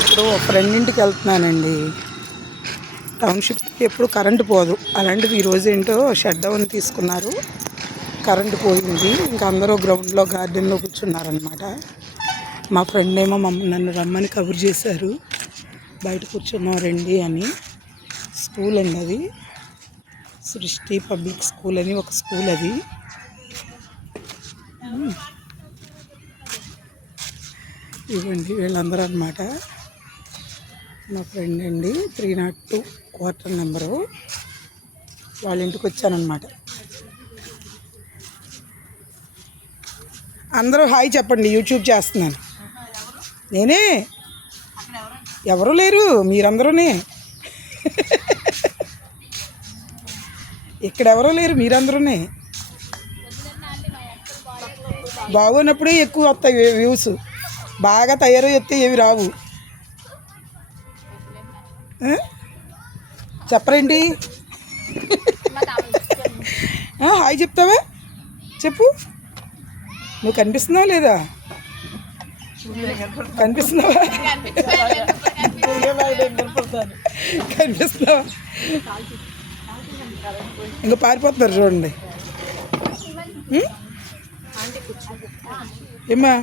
ఇప్పుడు ఒక ఫ్రెండ్ ఇంటికి వెళ్తున్నానండి. టౌన్షిప్ ఎప్పుడు కరెంటు పోదు. అలాంటిది ఈరోజు ఏంటో షట్ డౌన్ తీసుకున్నారు. కరెంటు పోయింది. ఇంకా అందరూ గ్రౌండ్లో గార్డెన్లో కూర్చున్నారనమాట మా ఫ్రెండ్ ఏమో మమ్మ నన్ను రమ్మని కబుర్ చేశారు. బయట కూర్చున్నాం రండి అని. స్కూల్ అండి అది. సృష్టి పబ్లిక్ స్కూల్ అని ఒక స్కూల్ అది. ఇవ్వండి వీళ్ళందరూ అనమాట నా ఫ్రెండ్ అండి three nought two quarter number. వాళ్ళ ఇంటికి వచ్చానమాట అందరూ హాయ్ చెప్పండి యూట్యూబ్ చేస్తున్నాను. నేనే? ఎవరు లేరు? మీరందరూనే? ఇక్కడ ఎవరూ లేరు? మీరందరూనే? బాగున్నప్పుడే ఎక్కువ వస్తాయి వ్యూస్- బాగా తయారై వస్తే ఏవి రావు. చెప్పరేంటి? హాయ్ చెప్తావా? చెప్పు. నువ్వు కనిపిస్తున్నావా లేదా? కనిపిస్తున్నావా? కనిపిస్తున్నావా? ఇంకా పారిపోతున్నారు చూడండి. ఏమ్మా?